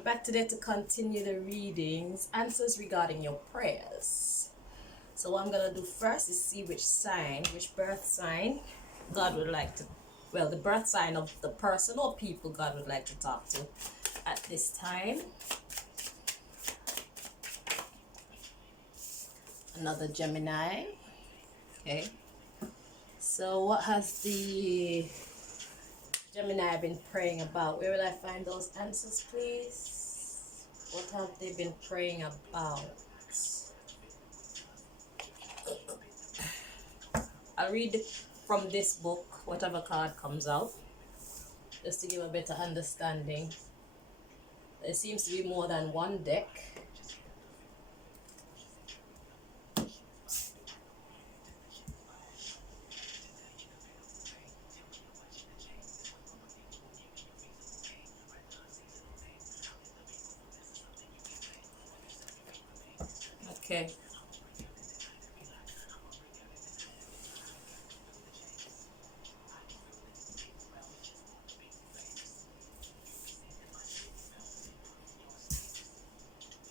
I'm back today to continue the readings, answers regarding your prayers. So what I'm going to do first is see which birth sign God would like to, the birth sign of the person or people God would like to talk to at this time. Another Gemini. Okay. So what has the Gemini been praying about? Where will I find those answers, please? What have they been praying about? I'll read from this book, whatever card comes out, just to give a better understanding. There seems to be more than one deck. Okay.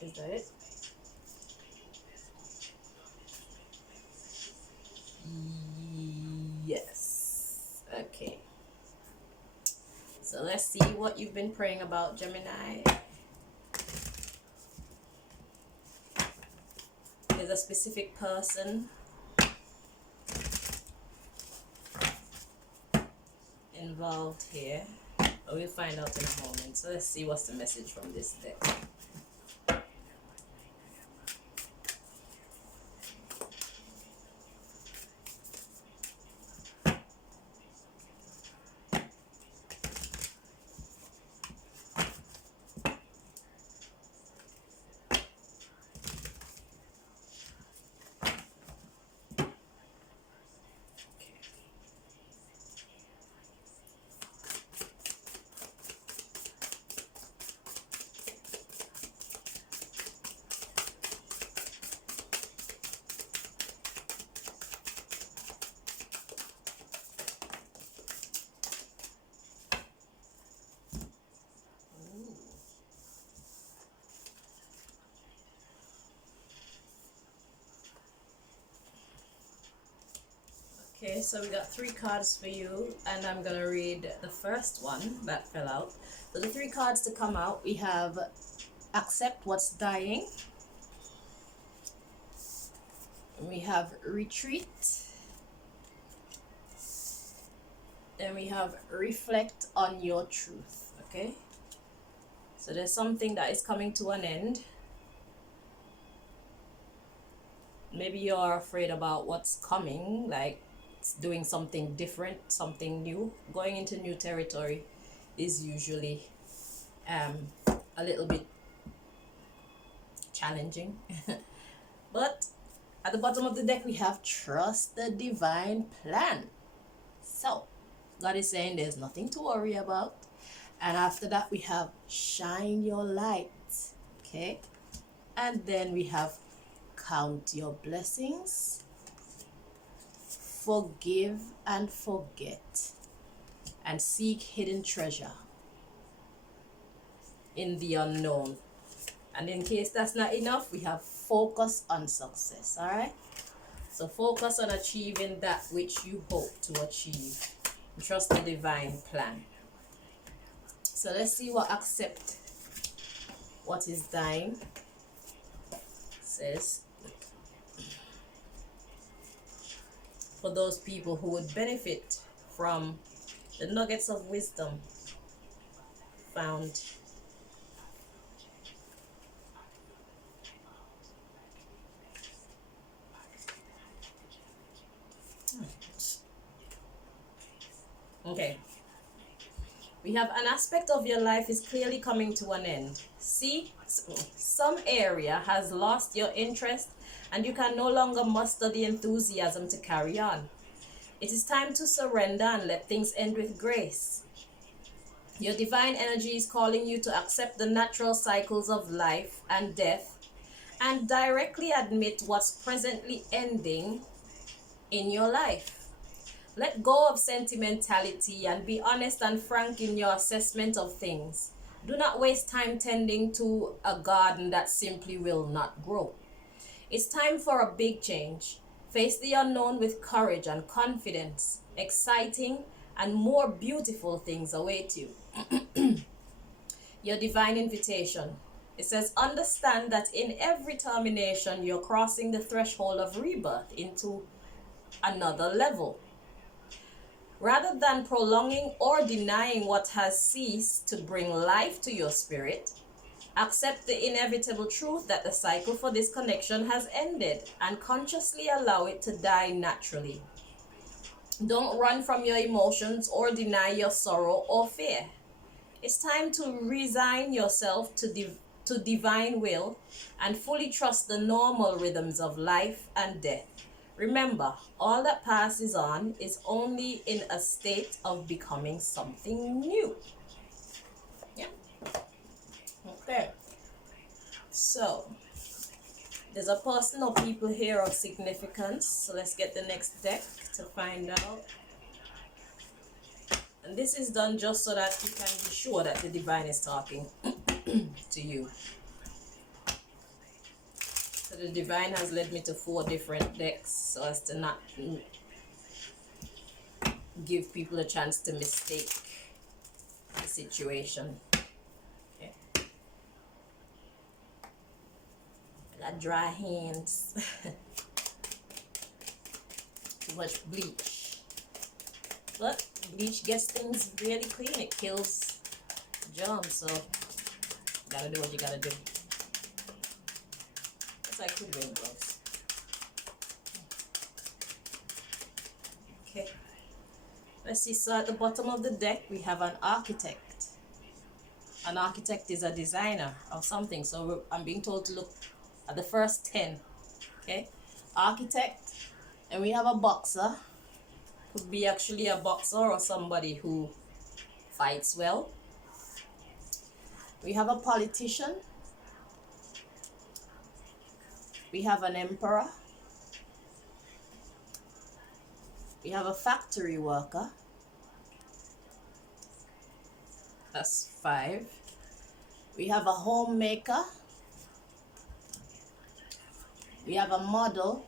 Is that it? Yes. Okay. So let's see what you've been praying about, Gemini. There's a specific person involved here. But we'll find out in a moment. So let's see what's the message from this deck. Okay, so we got 3 cards for you, and I'm going to read the first one that fell out. So the 3 cards to come out, we have Accept What's Dying. We have Retreat. Then we have Reflect on Your Truth. Okay? So there's something that is coming to an end. Maybe you're afraid about what's coming, like doing something different, something new. Going into new territory is usually a little bit challenging. But at the bottom of the deck we have Trust the Divine Plan. So God is saying there's nothing to worry about. And after that we have Shine Your Light. Okay, and then we have Count Your Blessings, Forgive and Forget, and Seek Hidden Treasure in the Unknown. And in case that's not enough, we have Focus on Success. All right, so focus on achieving that which you hope to achieve. Trust the Divine Plan. So let's see what Accept What Is Dying says for those people who would benefit from the nuggets of wisdom found. Okay. We have an aspect of your life is clearly coming to an end. See, some area has lost your interest and you can no longer muster the enthusiasm to carry on. It is time to surrender and let things end with grace. Your divine energy is calling you to accept the natural cycles of life and death and directly admit what's presently ending in your life. Let go of sentimentality and be honest and frank in your assessment of things. Do not waste time tending to a garden that simply will not grow. It's time for a big change. Face the unknown with courage and confidence. Exciting and more beautiful things await you. Your divine invitation. It says, understand that in every termination, you're crossing the threshold of rebirth into another level. Rather than prolonging or denying what has ceased to bring life to your spirit, accept the inevitable truth that the cycle for this connection has ended and consciously allow it to die naturally. Don't run from your emotions or deny your sorrow or fear. It's time to resign yourself to divine will and fully trust the normal rhythms of life and death. Remember, all that passes on is only in a state of becoming something new. Yeah. Okay. So, there's a person or people here of significance. So let's get the next deck to find out. And this is done just so that you can be sure that the divine is talking to you. So the divine has led me to 4 different decks so as to not give people a chance to mistake the situation. Okay. I got dry hands. Too much bleach. But bleach gets things really clean. It kills germs, so you gotta do what you gotta do. I could wear gloves. Okay. Let's see. So at the bottom of the deck, we have an architect. An architect is a designer of something. So I'm being told to look at the first 10. Okay. Architect. And we have a boxer. Could be actually a boxer or somebody who fights well. We have a politician. We have an emperor. We have a factory worker. That's 5. We have a homemaker. We have a model.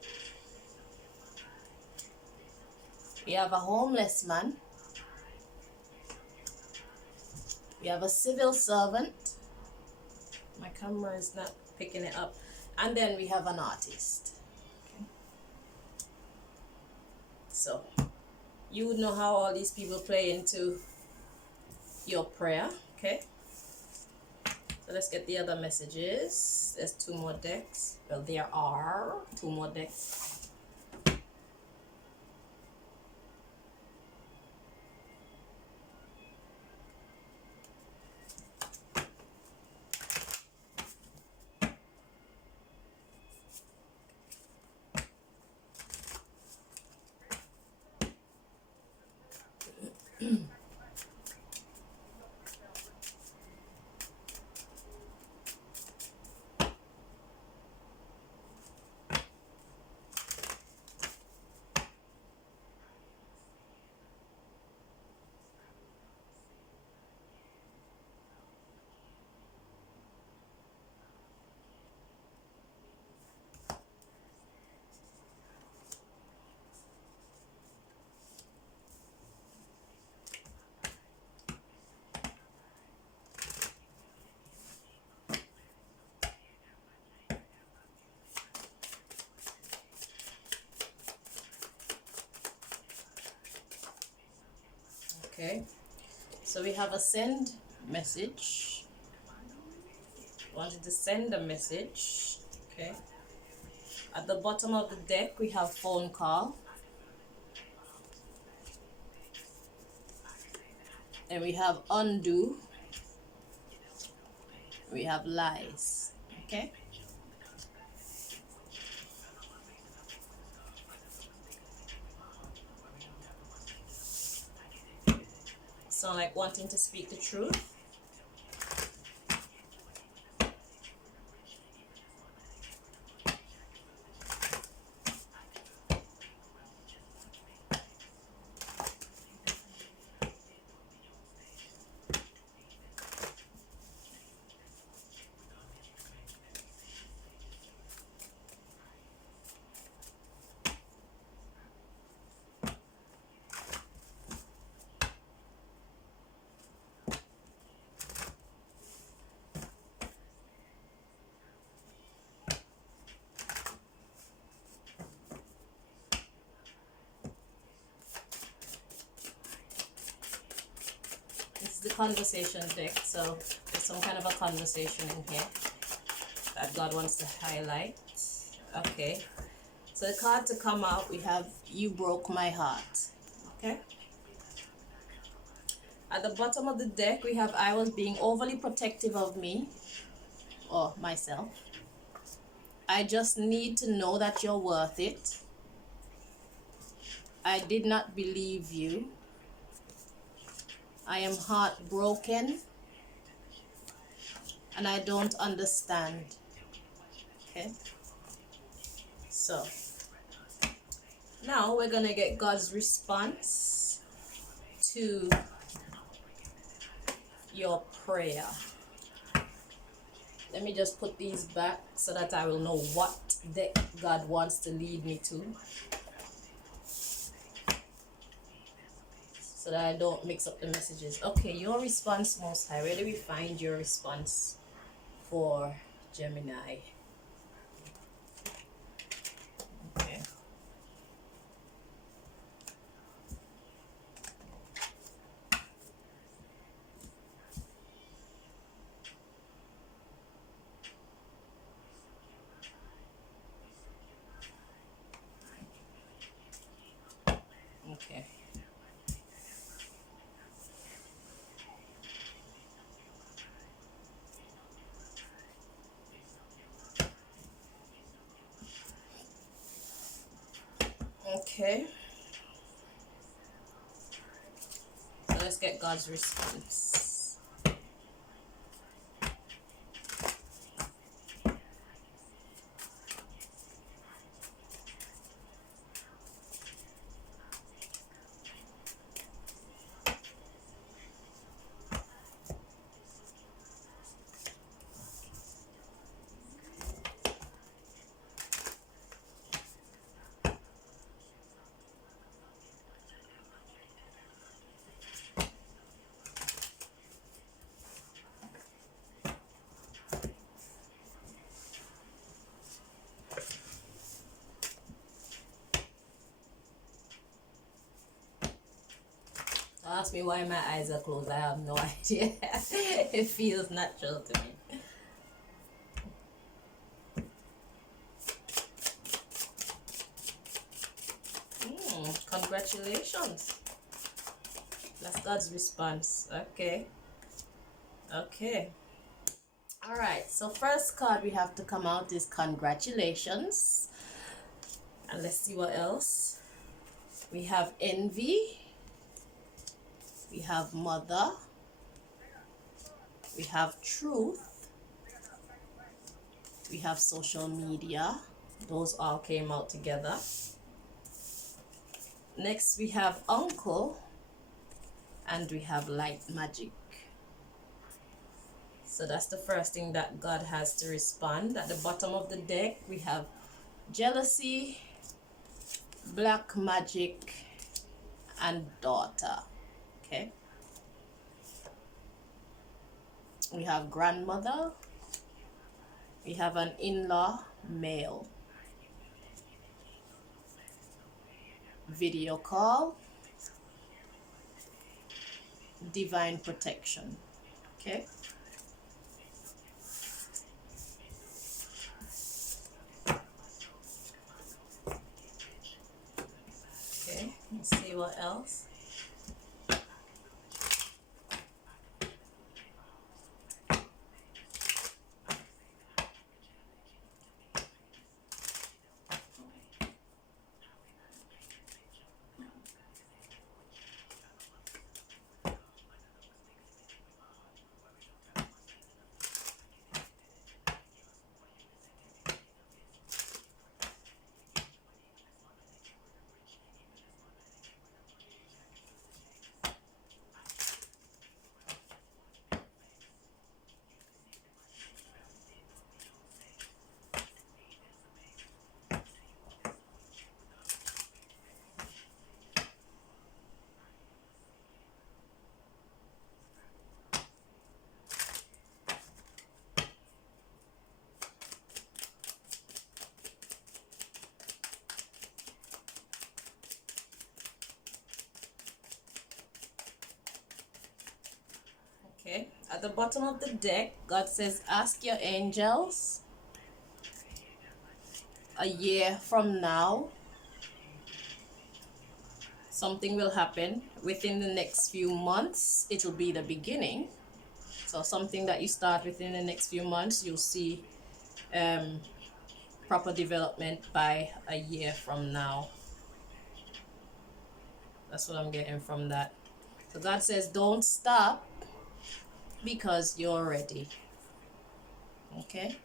We have a homeless man. We have a civil servant. My camera is not picking it up. And then we have an artist. Okay. So, you would know how all these people play into your prayer. Okay. So let's get the other messages. There's 2 more decks. Well, there are 2 more decks. Okay, so we have a send message. Wanted to send a message. Okay, at the bottom of the deck we have phone call, and we have undo, we have lies. Okay, sound like wanting to speak the truth. the conversation deck, so there's some kind of a conversation in here that God wants to highlight. Okay, so the card to come out, we have You Broke My Heart. Okay, at the bottom of the deck, we have I was being overly protective of me or myself. I just need to know that you're worth it. I did not believe you. I am heartbroken and I don't understand. Okay, so now we're gonna get God's response to your prayer. Let me just put these back so that I will know what deck God wants to lead me to, so that I don't mix up the messages. Okay, your response, Most High. Where do we find your response for Gemini? Okay. Okay. Okay. So let's get God's response. Ask me why my eyes are closed. I have no idea. It feels natural to me. Congratulations. That's God's response. Okay. Okay. All right. So first card we have to come out is congratulations. And let's see what else. We have envy. We have mother. We have truth. We have social media. Those all came out together. Next we have uncle. And we have light magic. So that's the first thing that God has to respond. At the bottom of the deck we have jealousy, black magic, and daughter. Okay. We have grandmother. We have an in-law, male. Video call. Divine protection. Okay. Okay, let's see what else. Okay, at the bottom of the deck, God says, ask your angels a year from now, something will happen within the next few months. It'll be the beginning. So something that you start within the next few months, you'll see proper development by a year from now. That's what I'm getting from that. So God says, don't stop because you're ready. Okay.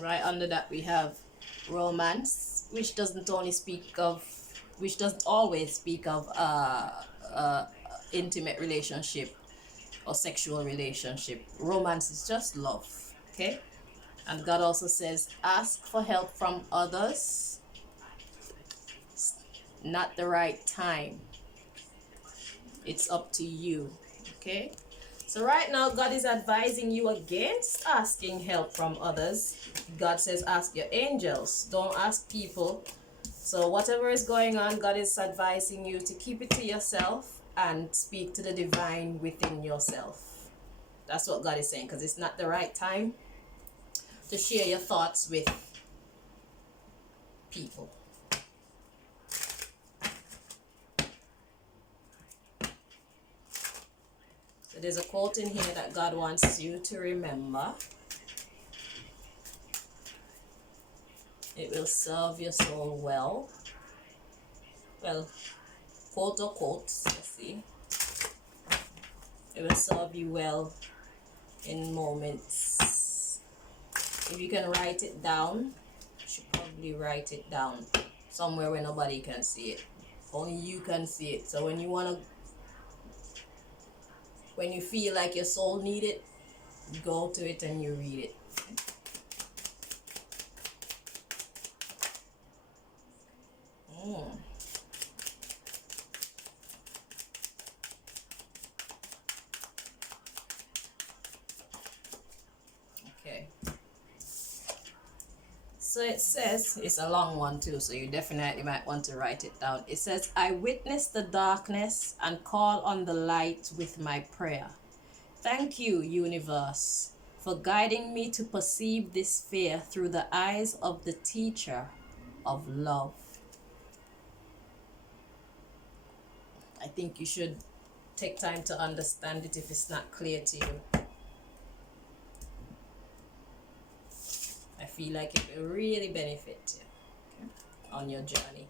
Right under that we have romance, which doesn't always speak of intimate relationship or sexual relationship. Romance is just love. Okay. And God also says, ask for help from others. Not the right time. It's up to you. Okay. So right now, God is advising you against asking help from others. God says, ask your angels. Don't ask people. So whatever is going on, God is advising you to keep it to yourself and speak to the divine within yourself. That's what God is saying, because it's not the right time to share your thoughts with people. So there's a quote in here that God wants you to remember. It will serve your soul well. Well, quote or quotes, let's see. It will serve you well in moments. If you can write it down, you should probably write it down somewhere where nobody can see it. Only you can see it. So when you feel like your soul needs it, you go to it and you read it. Okay. So it says, it's a long one too, so you definitely might want to write it down. It says, I witness the darkness and call on the light with my prayer. Thank you, universe, for guiding me to perceive this fear through the eyes of the teacher of love. I think you should take time to understand it if it's not clear to you. I feel like it will really benefit you on your journey.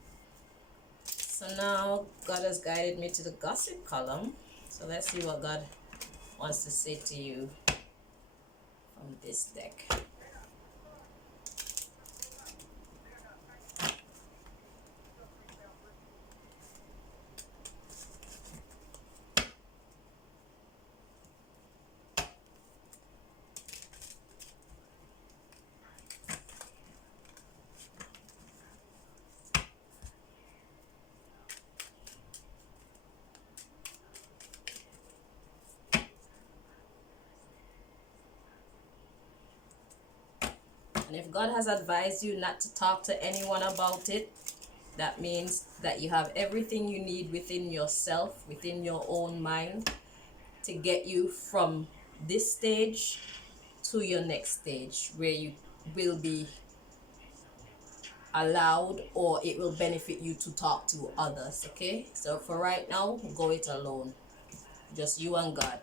So now God has guided me to the gossip column. So let's see what God wants to say to you from this deck. And if God has advised you not to talk to anyone about it, that means that you have everything you need within yourself, within your own mind, to get you from this stage to your next stage, where you will be allowed or it will benefit you to talk to others. Okay, so for right now, go it alone, just you and God.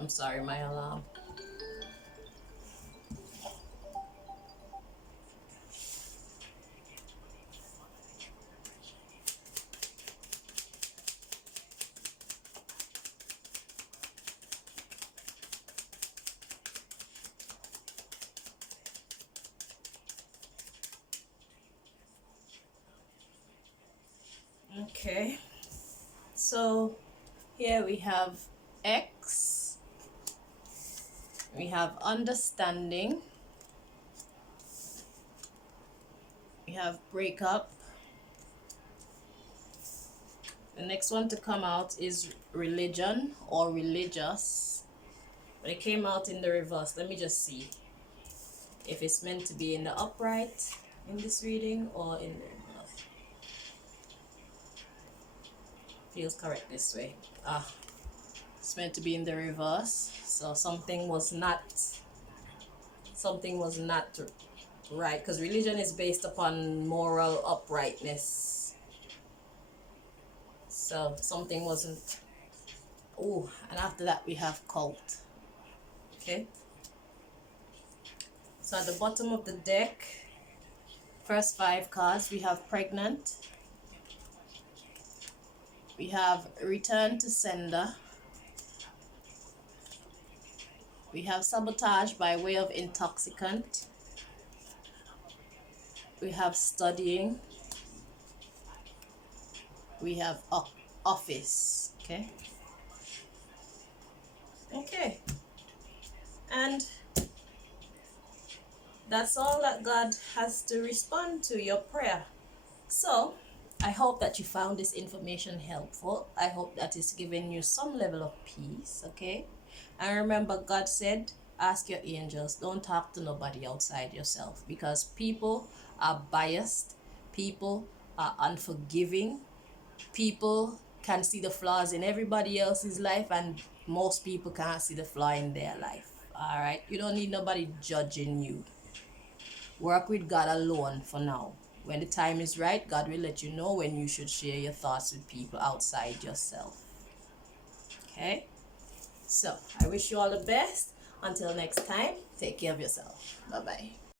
I'm sorry, my alarm. Okay, so here we have X, we have understanding, we have breakup. The next one to come out is religion or religious, but it came out in the reverse. Let me just see if it's meant to be in the upright in this reading or in the reverse. Feels correct this way. It's meant to be in the reverse, so something was not right, because religion is based upon moral uprightness, so something wasn't. Oh, and after that we have cult. Okay, so at the bottom of the deck, first 5 cards, we have pregnant, we have return to sender, we have sabotage by way of intoxicant, we have studying, we have office. Okay, and that's all that God has to respond to your prayer. So I hope that you found this information helpful. I hope that it's given you some level of peace. Okay, and remember, God said, ask your angels, don't talk to nobody outside yourself, because people are biased, people are unforgiving, people can see the flaws in everybody else's life, and most people can't see the flaw in their life. All right, you don't need nobody judging you. Work with God alone for now. When the time is right, God will let you know when you should share your thoughts with people outside yourself. Okay, so I wish you all the best. Until next time, take care of yourself. Bye bye.